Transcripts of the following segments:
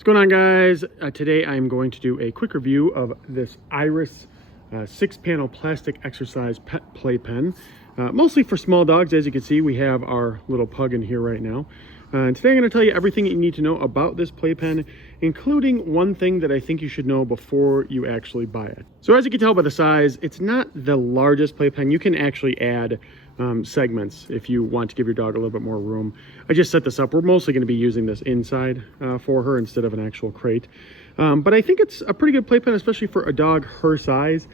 What's going on, guys? Today I'm going to do a quick review of this Iris 6-panel plastic exercise pet playpen, mostly for small dogs. As you can see, we have our little pug in here right now. And today I'm going to tell you everything that you need to know about this playpen, including one thing that I think you should know before you actually buy it. So as you can tell by the size, it's not the largest playpen. You can actually add segments if you want to give your dog a little bit more room. I just set this up. We're mostly going to be using this inside for her instead of an actual crate. But I think it's a pretty good playpen, especially for a dog her size.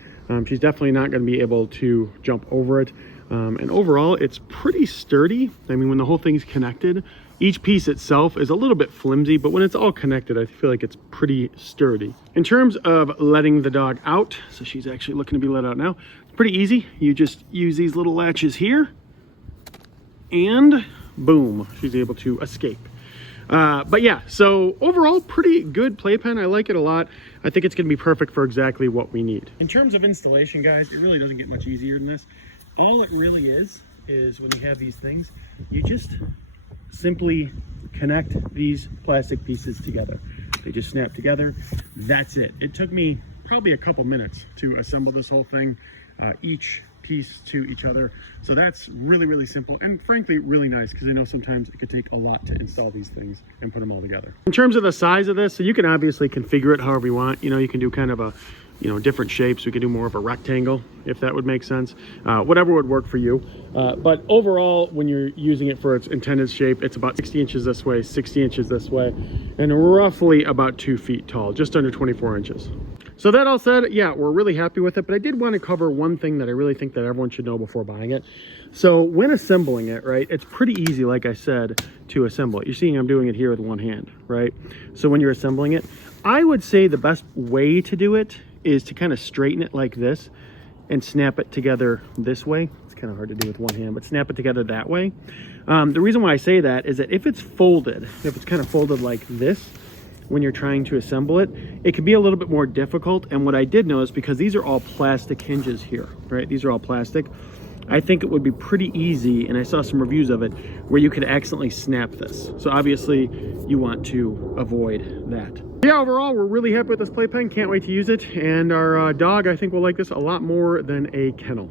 She's definitely not going to be able to jump over it. And overall, it's pretty sturdy. I mean, when the whole thing's connected, each piece itself is a little bit flimsy, but when it's all connected, I feel like it's pretty sturdy. In terms of letting the dog out, so she's actually looking to be let out now, it's pretty easy. You just use these little latches here, and boom, she's able to escape. But yeah, so overall, pretty good playpen. I like it a lot. I think it's going to be perfect for exactly what we need. In terms of installation, guys, it really doesn't get much easier than this. All it really is when you have these things, you just simply connect these plastic pieces together. They just snap together. That's it. It took me probably a couple minutes to assemble this whole thing, each piece to each other. So that's really, really simple and frankly really nice, because I know sometimes it could take a lot to install these things and put them all together. In terms of the size of this, so you can obviously configure it however you want. You know, you can do kind of a, different shapes. We could do more of a rectangle, if that would make sense. Whatever would work for you. But overall, when you're using it for its intended shape, it's about 60 inches this way, 60 inches this way, and roughly about 2 feet tall, just under 24 inches. So that all said, yeah, we're really happy with it, but I did want to cover one thing that I really think that everyone should know before buying it. So when assembling it, right, it's pretty easy, like I said, to assemble it. You're seeing I'm doing it here with one hand, right? So when you're assembling it, I would say the best way to do it is to kind of straighten it like this and snap it together this way. It's kind of hard to do with one hand, but snap it together that way. The reason why I say that is that if it's folded, if it's kind of folded like this, when you're trying to assemble it, it can be a little bit more difficult. And what I did notice, because these are all plastic hinges here, right? These are all plastic. I think it would be pretty easy, and I saw some reviews of it, where you could accidentally snap this. So obviously you want to avoid that. Yeah, overall, we're really happy with this playpen. Can't wait to use it. And our dog, I think, will like this a lot more than a kennel.